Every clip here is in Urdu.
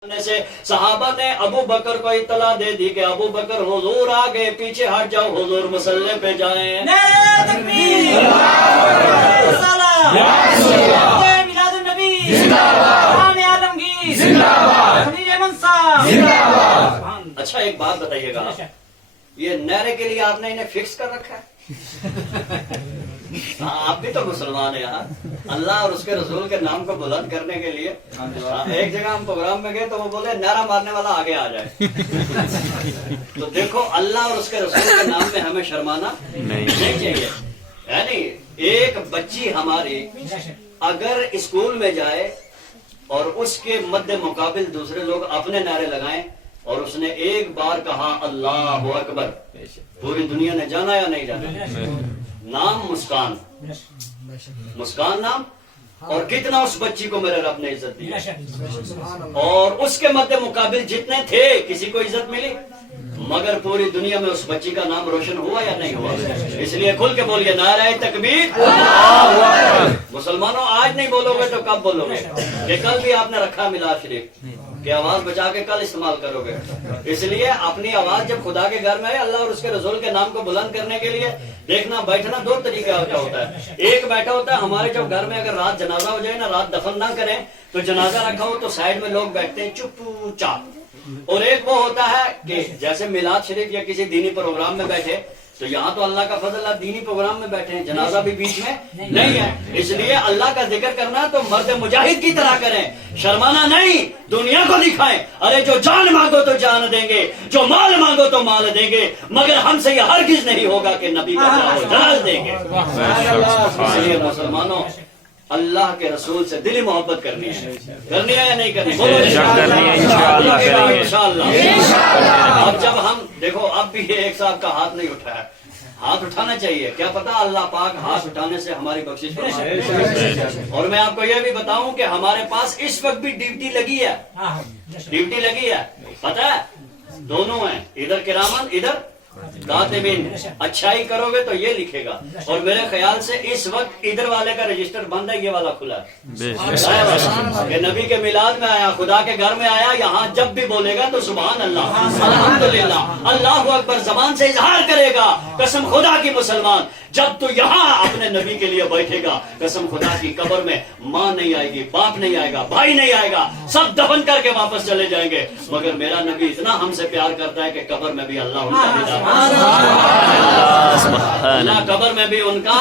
سے صحابہ نے ابو بکر کو اطلاع دے دی کہ ابو بکر حضور آگے پیچھے ہٹ جاؤ، حضور مسلح پہ جائیں۔ نعرہ تکبیر، میلاد النبی، امام عالمگیر، خلیل منصور۔ اچھا ایک بات بتائیے گا، یہ نعرے کے لیے آپ نے انہیں فکس کر رکھا ہے؟ آپ بھی تو مسلمان ہیں یار، اللہ اور اس کے رسول کے نام کو بلند کرنے کے لیے ایک جگہ ہم پروگرام میں گئے تو وہ بولے نعرہ مارنے والا آگے آ جائے۔ تو دیکھو اللہ اور اس کے رسول کے نام میں ہمیں شرمانا نہیں چاہیے۔ یعنی ایک بچی ہماری اگر اسکول میں جائے اور اس کے مد مقابل دوسرے لوگ اپنے نعرے لگائیں اور اس نے ایک بار کہا اللہ اکبر، پوری دنیا نے جانا یا نہیں جانا؟ نام مسکان، مسکان نام، اور کتنا اس بچی کو میرے رب نے عزت دی، اور اس کے مد مقابل جتنے تھے کسی کو عزت ملی، مگر پوری دنیا میں اس بچی کا نام روشن ہوا یا نہیں ہوا؟ اس لیے کھل کے بولیے نعرہ تکبیر۔ مسلمانوں آج نہیں بولو گے تو کب بولو گے؟ کہ کل بھی آپ نے رکھا میلاد شریف کہ آواز بچا کے کل استعمال کرو گے۔ اس لیے اپنی آواز جب خدا کے گھر میں ہے، اللہ اور اس کے رسول کے نام کو بلند کرنے کے لیے دیکھنا بیٹھنا دو طریقے کا ہوتا ہے۔ ایک بیٹھا ہوتا ہے ہمارے جب گھر میں اگر رات جنازہ ہو جائے نا، رات دفن نہ کریں تو جنازہ رکھا ہو تو سائڈ میں لوگ بیٹھتے ہیں چپ چاپ، اور ایک وہ ہوتا ہے کہ جیسے میلاد شریف یا کسی دینی پروگرام میں بیٹھے تو یہاں تو اللہ کا فضل ہے، دینی پروگرام میں بیٹھے ہیں، جنازہ بھی بیچ میں نہیں ہے۔ اس لیے اللہ کا ذکر کرنا تو مرد مجاہد کی طرح کریں، شرمانا نہیں، دنیا کو دکھائیں۔ ارے جو جان مانگو تو جان دیں گے، جو مال مانگو تو مال دیں گے، مگر ہم سے یہ ہرگز نہیں ہوگا کہ نبی کا جلال جلال دیں گے۔ اس لیے مسلمانوں اللہ کے رسول سے دلی محبت کرنی ہے یا نہیں کرنی؟ بولو انشاءاللہ۔ اب جب ہم دیکھو اب بھی ایک صاحب کا ہاتھ نہیں اٹھا ہے، ہاتھ اٹھانا چاہیے، کیا پتا اللہ پاک ہاتھ اٹھانے سے ہماری بخشش فرمائے۔ اور میں آپ کو یہ بھی بتاؤں کہ ہمارے پاس اس وقت بھی ڈیوٹی لگی ہے، ڈیوٹی لگی ہے، پتا ہے دونوں ہیں، ادھر کرامن ادھر کاتبین۔ اچھائی کرو گے تو یہ لکھے گا، اور میرے خیال سے اس وقت ادھر والے کا رجسٹر بند ہے، یہ والا کھلا ہے کہ نبی کے میلاد میں آیا، خدا کے گھر میں آیا، یہاں جب بھی بولے گا تو سبحان اللہ الحمدللہ اللہ اکبر زبان سے اظہار کرے گا۔ قسم خدا کی مسلمان جب تو یہاں اپنے نبی کے لیے بیٹھے گا، قسم خدا کی قبر میں ماں نہیں آئے گی، باپ نہیں آئے گا، بھائی نہیں آئے گا، سب دفن کر کے واپس چلے جائیں گے، مگر میرا نبی اتنا ہم سے پیار کرتا ہے کہ قبر میں بھی اللہ ان کا دیدار، اللہ قبر میں بھی ان کا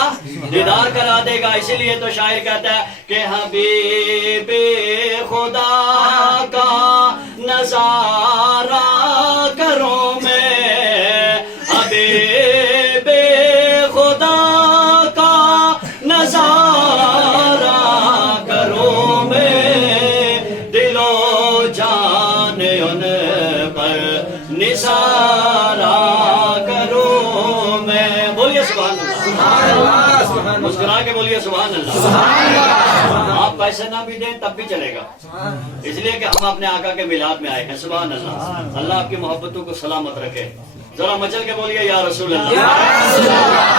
دیدار کرا دے گا۔ اسی لیے تو شاعر کہتا ہے کہ حبیب خدا کا نظارہ کروں میں، حبیب خدا کا نظارہ کروں میں، دل و جان ان پر نثارہ کروں میں۔ بولیے سبحان اللہ، مسکرا کے بولیے سبحان اللہ۔ آپ پیسے نہ بھی دیں تب بھی چلے گا، اس لیے کہ ہم اپنے آقا کے میلاد میں آئے ہیں۔ سبحان اللہ، اللہ آپ کی محبتوں کو سلامت رکھے۔ ذرا مچل کے بولیے یا رسول اللہ۔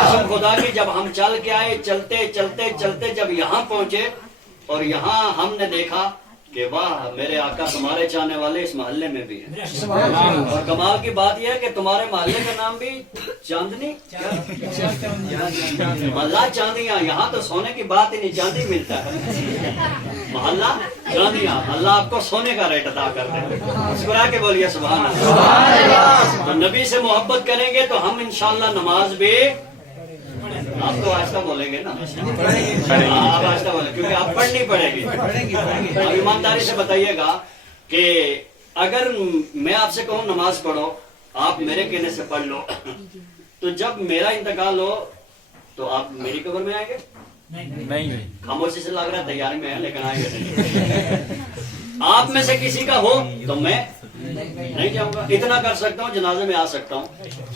قسم خدا کی جب ہم چل کے آئے، چلتے چلتے چلتے جب یہاں پہنچے اور یہاں ہم نے دیکھا کہ واہ میرے آقا تمہارے چاہنے والے اس محلے میں بھی ہیں، اور کمال کی بات یہ ہے کہ تمہارے محلے کا نام بھی چاندنی محلہ چاندیاں۔ یہاں تو سونے کی بات ہی نہیں، چاندی ملتا ہے، محلہ چاندیاں۔ اللہ آپ کو سونے کا ریٹ عطا کر دے۔ مسکرا کے بولیے سبحان اللہ۔ تو نبی سے محبت کریں گے تو ہم انشاءاللہ نماز بھی، آپ تو آہستہ بولیں گے نا، آپ آہستہ بولیں کیونکہ آپ پڑھنی پڑے گی۔ اب ایمانداری سے بتائیے گا کہ اگر میں آپ سے کہوں نماز پڑھو، آپ میرے کہنے سے پڑھ لو، تو جب میرا انتقال ہو تو آپ میری قبر میں آئیں گے؟ نہیں، خاموشی سے لگ رہا ہے تیاری میں ہے لیکن آئیں گے نہیں۔ آپ میں سے کسی کا ہو تو میں نہیں جاؤں گا، اتنا کر سکتا ہوں جنازے میں آ سکتا ہوں،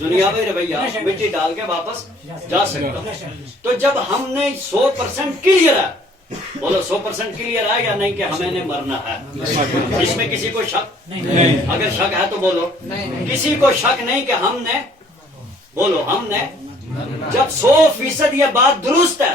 دنیاوی رویہ مٹی ڈال کے واپس جا سکتا ہوں۔ تو جب ہم نے 100% کلیئر ہے، بولو 100% کلیئر ہے یا نہیں کہ ہمیں نے مرنا ہے؟ اس میں کسی کو شک؟ اگر شک ہے تو بولو، کسی کو شک نہیں کہ ہم نے، بولو ہم نے، جب 100% یہ بات درست ہے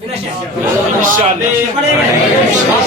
بلا شك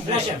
بلا شك